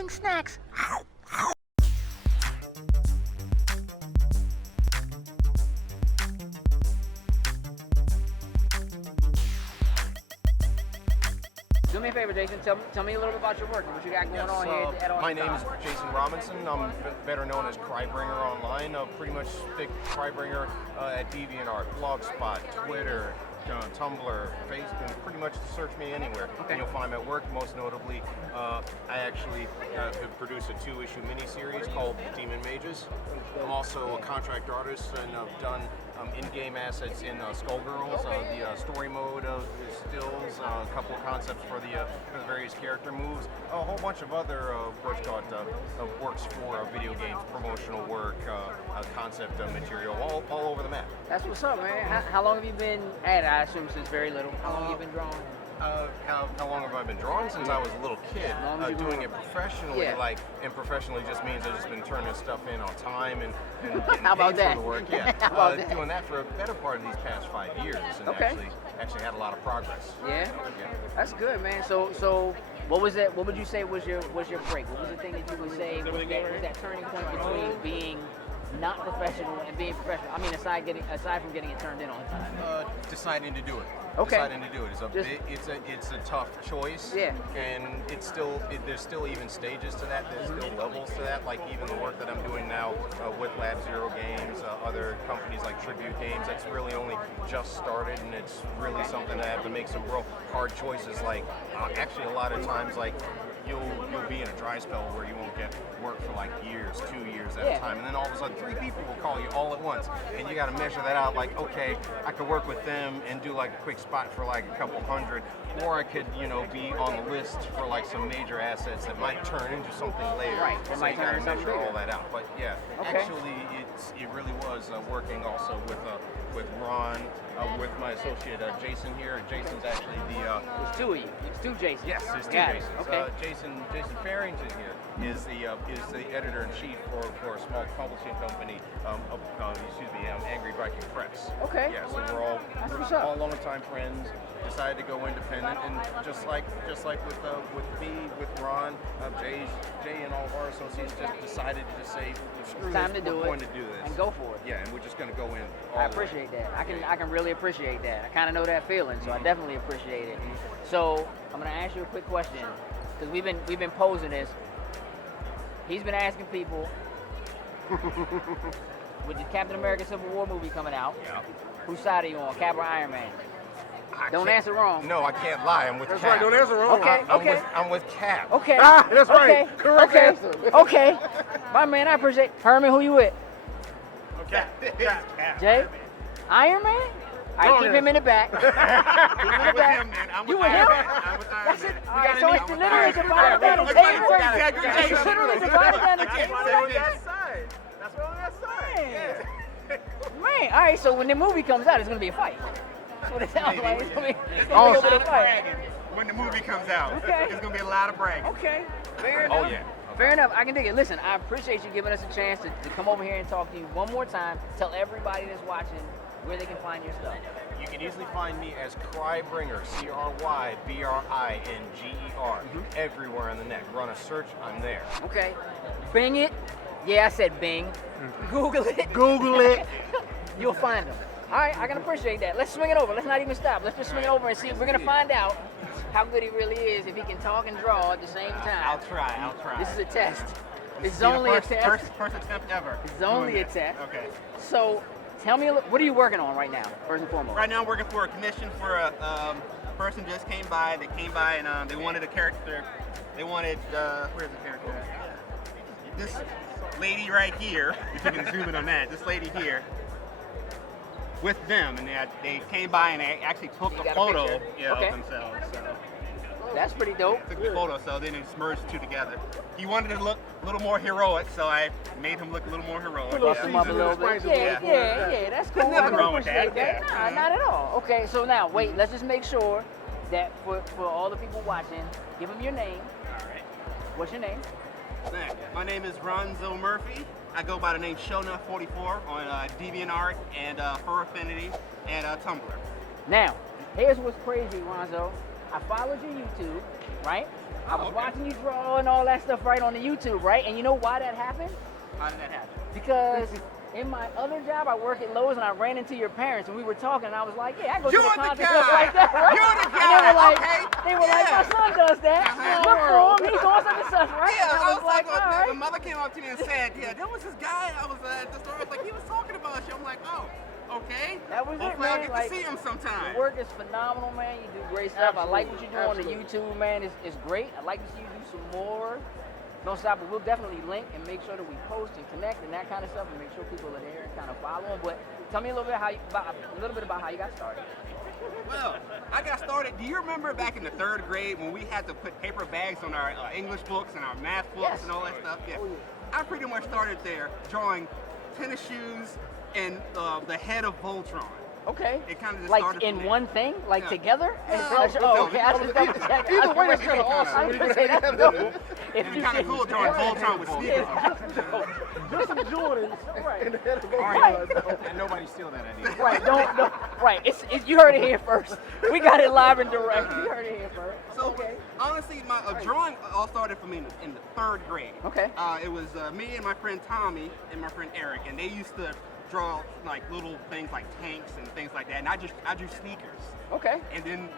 bring snacks. Do me a favor, Jason. Tell me a little bit about your work and what you got going on here at My name is Jason Robinson. I'm better known as Crybringer online. Pretty much stick Crybringer at DeviantArt, Blogspot, Twitter, Tumblr, Facebook. Pretty much search me anywhere. Okay. And you'll find my work. Most notably, I actually have produced a 2-issue miniseries called Demon Mages. I'm also a contract artist, and I've done in-game assets in Skullgirls, the story mode stills, a couple of concepts for the various character moves, a whole bunch of other works for video games, promotional work, concept material, all over the map. That's what's up, man. How long have you been at it? I assume since very little. How long have you been drawing? How long have I been drawing? Since I was a little kid. Doing it professionally, and professionally just means I've just been turning stuff in on time and getting How about paid that? for the work. Yeah, How about that? Doing that for a better part of these past 5 years, and actually had a lot of progress. Yeah, that's good, man. So what was that? What would you say was your break? What was the thing that you would say was that turning point between being not professional and being professional? I mean, aside from getting it turned in on time. Deciding to do it. Okay. Deciding to do it. It's a tough choice. Yeah. And there's still even stages to that. There's still levels to that. Like even the work that I'm doing now with Lab Zero Games, other companies like Tribute Games. That's really only just started, and it's really something that I have to make some real hard choices. Like actually, a lot of times, like you'll be in a dry spell where you won't get work for like years, 2 years at a time, and then all of a sudden 3 people will call you all at once, and you got to measure that out. Like, okay, I could work with them and do like a quick spot for like a couple hundred, or I could, be on the list for like some major assets that might turn into something later. Right. So you got to measure all that out. But yeah, actually, it really was working also with Ron, with my associate Jason here. Jason's actually There's two of you. It's two Jasons. Yes, there's two Got it. Jasons. Okay. Jason Farrington here is the editor-in-chief for a small publishing company, Angry Viking Press. Okay. Yeah, so we're all long-time friends. Decided to go independent, and just like with me, with Ron, Jay, and all of our associates, just decided to just say, screw Time this, to do we're it going to do this and go for it. Yeah, and we're just going to go in. I appreciate that. I can really appreciate that. I kind of know that feeling, so I definitely appreciate it. So I'm gonna ask you a quick question, because we've been posing this. He's been asking people, with the Captain America Civil War movie coming out, whose side are you on, Cap or Iron Man? Don't answer wrong. No, I can't lie. I'm with Cap. That's right. Don't answer wrong. Okay. I'm with Cap. Okay. That's right. Okay. Correct okay. answer. Okay. My man, I appreciate. Herman, who you with? Cap. Jay? Iron Man? All right, keep him in the back. Keep him in the back. You with him? That's it. All right, so it's literally divided down the table. It's literally divided down the table. That's on that side. Man, all right, so when the movie comes out, it's going to be a fight. That's what it sounds like. It's going to be a fight. When the movie comes out, Okay. it's going to be a lot of bragging. Okay, fair enough. Oh yeah. Fair enough. I can dig it. Listen, I appreciate you giving us a chance to come over here and talk to you one more time. Tell everybody that's watching where they can find your stuff. You can easily find me as Crybringer, Crybringer, everywhere on the net. Run a search, I'm there. Okay. Bing it. Yeah, I said Bing. Google it. Google it. You'll find them. All right, I can appreciate that. Let's swing it over. Let's not even stop. Let's just swing it over and see. We're going to find out how good he really is if he can talk and draw at the same time. I'll try. This is a test. This is This will be only the a test. First attempt ever. This is only doing a this. test. Okay. So, tell me, what are you working on right now, first and foremost? Right now I'm working for a commission for a person just came by. They came by and they wanted a character. They wanted, where's the character? This lady right here, if you can zoom in on that, this lady here, with them, and they came by and they actually took You a got a photo picture? Okay. of themselves. So. That's pretty dope. Took the photo, so then it merged the two together. He wanted to look a little more heroic, so I made him look a little more heroic. Buff him up a little bit. Yeah, that's cool. There's nothing I can wrong with appreciate that. Nah, not at all. Okay, so now, wait, let's just make sure that for all the people watching, give them your name. All right. What's your name? My name is Ronzo Murphy. I go by the name ShoNuff44 on DeviantArt and Fur Affinity and Tumblr. Now, here's what's crazy, Ronzo. I followed your YouTube, right? I was okay. watching you draw and all that stuff right on the YouTube, right? And you know why that happened? How did that happen? Because in my other job, I work at Lowe's, and I ran into your parents, and we were talking, and I was like, yeah, I go to You're the the concert guy. stuff like that, right? You're the And they were guy. like, Okay. my son does that. Look for him, he's doing such and such, right? Yeah, And I was like, all right. my mother came up to me and said, yeah, there was this guy I was at the store. I was like, he was talking about you. I'm like, oh, okay. That was it, Hopefully I'll man. get Like, to see him sometime. Your work is phenomenal, man. You do great stuff. I like what you do on the YouTube, man. It's great. I'd like to see you do some more. Don't stop, but we'll definitely link and make sure that we post and connect and that kind of stuff, and make sure people are there and kind of follow them. But tell me a little bit about how you got started. Well, I got started. Do you remember back in the 3rd grade when we had to put paper bags on our English books and our math books Yes. and all that stuff? Yeah. Oh, yeah. I pretty much started there drawing tennis shoes and the head of Voltron. Okay. It kind of just Like started in from there. one thing, like Yeah. together? Yeah. Oh, okay. I just double check. Either way, it's kind of awesome. I was gonna say that's dope. It'd be kind of cool drawing Voltron with sneakers on. Just some Jordans. Right. And the head of Right. And nobody steal that idea. Right, don't. Right, it's you heard it here first. We got it live and direct. You heard it here first. So Okay. honestly, my drawing all started for me in the 3rd grade. Okay. It was me and my friend Tommy and my friend Eric, and they used to draw like little things like tanks and things like that. And I drew sneakers. Okay. And then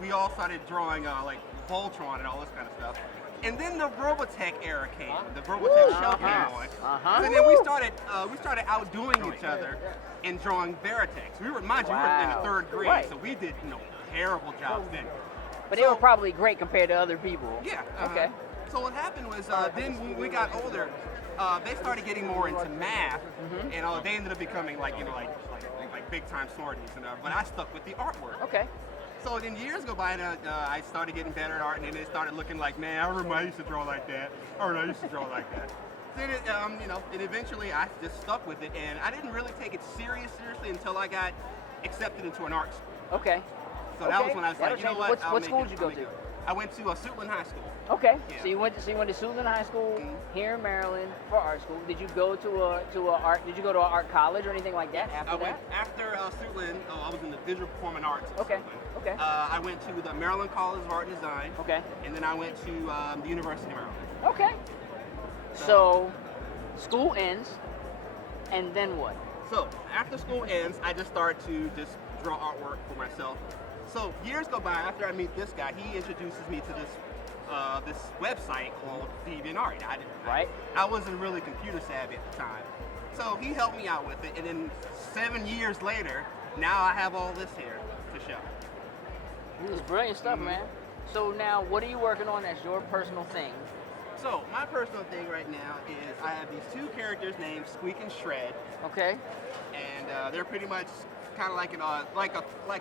we all started drawing like Voltron and all this kind of stuff. And then the Robotech era came. The Robotech show came on. Uh-huh. So then we started outdoing each other and drawing Veritex. We were in the Wow. 3rd grade, Right. so we did terrible jobs then. But they were probably great compared to other people. Yeah. Okay. So what happened was then when we got older, they started getting more into math, and they ended up becoming like big time smarties, but I stuck with the artwork. Okay. So then years go by, and I started getting better at art, and then it started looking like, man, I remember I used to draw like that, or I used to draw like that. Then it, and eventually I just stuck with it, and I didn't really take it seriously until I got accepted into an art school. Okay. So that was Okay. when I was That'll like, you know change. what? What school did you go to? I went to Suitland High School. Okay. Yeah. So you went to Suitland High School here in Maryland for art school. Did you go to an art college or anything like that after I went that? after Suitland. I was in the visual performing arts. At Okay. Suitland. Okay. I went to the Maryland College of Art and Design. Okay. And then I went to the University of Maryland. Okay. So school ends, and then what? So after school ends, I just started to just draw artwork for myself. So years go by after I meet this guy. He introduces me to this website called DeviantArt. Right. I wasn't really computer savvy at the time, so he helped me out with it. And then 7 years later, now I have all this here to show. It's brilliant stuff, man. So now, what are you working on that's your personal thing? So my personal thing right now is I have these 2 characters named Squeak and Shred, Okay. and they're pretty much kind of like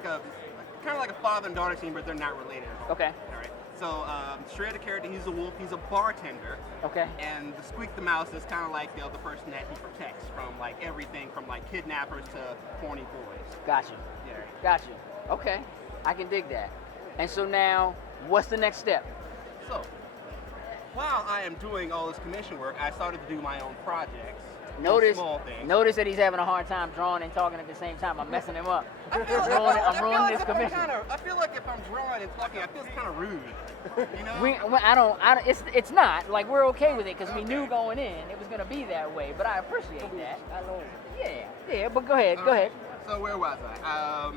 a father and daughter team, but they're not related at all. Okay. All right. So Shred, the character, he's a wolf. He's a bartender. Okay. And the Squeak the mouse is kind of like the other person that he protects from like everything from like kidnappers to horny boys. Gotcha. Yeah. Gotcha. Okay. I can dig that. And so now, what's the next step? So while I am doing all this commission work, I started to do my own projects. Notice small things. that he's having a hard time drawing and talking at the same time. I'm messing him up. I feel like, I'm ruining this commission. I feel like if I'm drawing and talking, I feel it's kind of rude. You know? I don't. It's not like we're okay with it because we knew going in it was gonna be that way. But I appreciate that. Yeah. But go ahead. Go ahead. So where was I?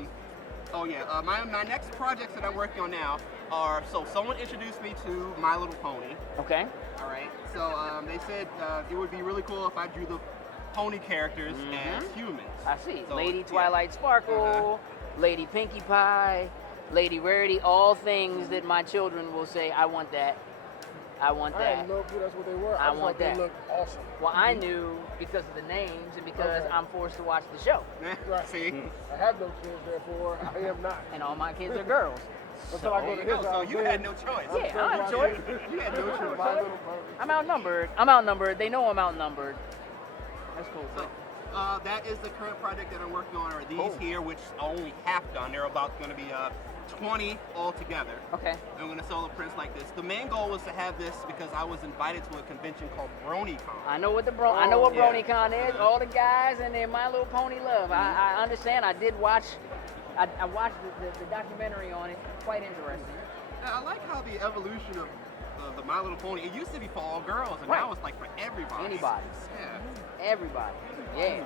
My next projects that I'm working on now are, so someone introduced me to My Little Pony. Okay. All right. So they said it would be really cool if I drew the pony characters as humans. I see. So, Lady yeah. Twilight Sparkle, Lady Pinkie Pie, Lady Rarity, all things that my children will say, I want that. I want I that. had no clue that's what they were. I just want thought they that. looked awesome. Well, I knew because of the names and because Okay. I'm forced to watch the show. Right. See? I have no kids, therefore I am not. And all my kids are girls. Until I go to There you his go. So house, you then had no choice. Yeah, I have a choice. You had no choice. My Little Pony. I'm outnumbered. They know I'm outnumbered. That's cool. So, that is the current project that I'm working on, are these Cool. here, which are only half done. They're about going to be 20 altogether. Okay. I'm going to solo prints like this. The main goal was to have this because I was invited to a convention called BronyCon. I know what yeah. BronyCon is. All the guys and their My Little Pony love. I understand. I did watch. I watched the documentary on it. Quite interesting. I like how the evolution of the My Little Pony. It used to be for all girls, and Right. now it's like for everybody. Anybody. Yeah. Everybody. Yeah.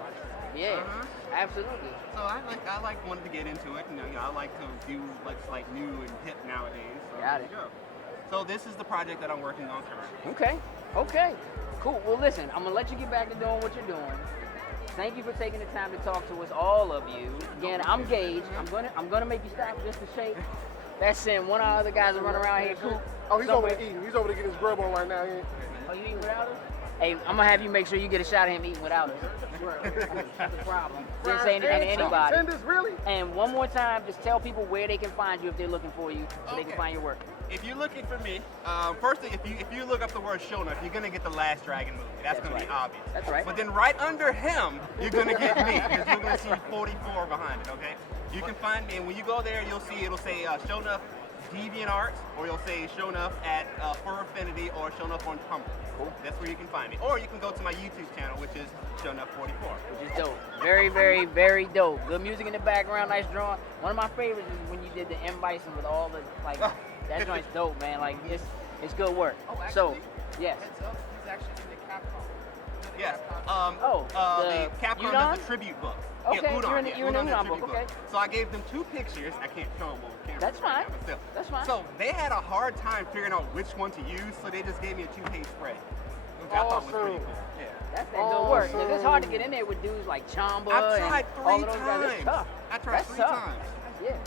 Yeah. Uh-huh. Absolutely. So I wanted to get into it. You know, I like to do what's like new and hip nowadays. So Got there it. you go. So this is the project that I'm working on currently. Okay. Okay. Cool. Well, listen, I'm gonna let you get back to doing what you're doing. Thank you for taking the time to talk to us, all of you. Again, I'm Gage. I'm gonna make you stop just to shake. That's in one of our other guys that run around here. Cool. Oh, he's over there eating. He's over there getting his grub on right now. Oh, you eating without us? Hey, I'm gonna have you make sure you get a shot of him eating without us. That's the problem. Didn't say anything to anybody. Tenders, really? And one more time, just tell people where they can find you if they're looking for you, so they can Okay. find your work. If you're looking for me, firstly, if you look up the word ShoNuff, you're gonna get the Last Dragon movie. That's gonna right. be obvious. That's right. But then right under him, you're gonna get me, because you're gonna see 44 behind it. Okay? You can find me, and when you go there, you'll see it'll say ShoNuff Deviant Arts, or you'll say ShoNuff at Fur Affinity or ShoNuff on Tumblr. Cool. That's where you can find me. Or you can go to my YouTube channel, which is ShoNuff44. Which is dope. Very, very, very dope. Good music in the background, nice drawing. One of my favorites is when you did the M. Bison with all the, like, that joint's dope, man. Like, it's good work. So, yes. He's actually in the Capcom. Yes. the The Capcom Udon? does a tribute book. Okay, yeah, Udon, you're in the Udon Udon tribute book, okay. So I gave them 2 pictures. I can't show them on camera. That's fine. But still. That's fine. So they had a hard time figuring out which one to use, so they just gave me a 2-page spread, which I thought was pretty cool. Yeah. That's that good work. 'Cause it's hard to get in there with dudes like Chamba I and tried all 3 of those guys. It's times. tough. I tried That's 3 tough. times. Yeah.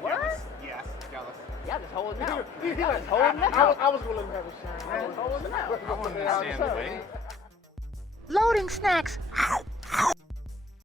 What? Jealous? Yes, jealous. Yeah, just holding out. He Yeah, like, just holding I out. was going to let him have a shine. Just holding out. I wanted to stand the way. Loading snacks.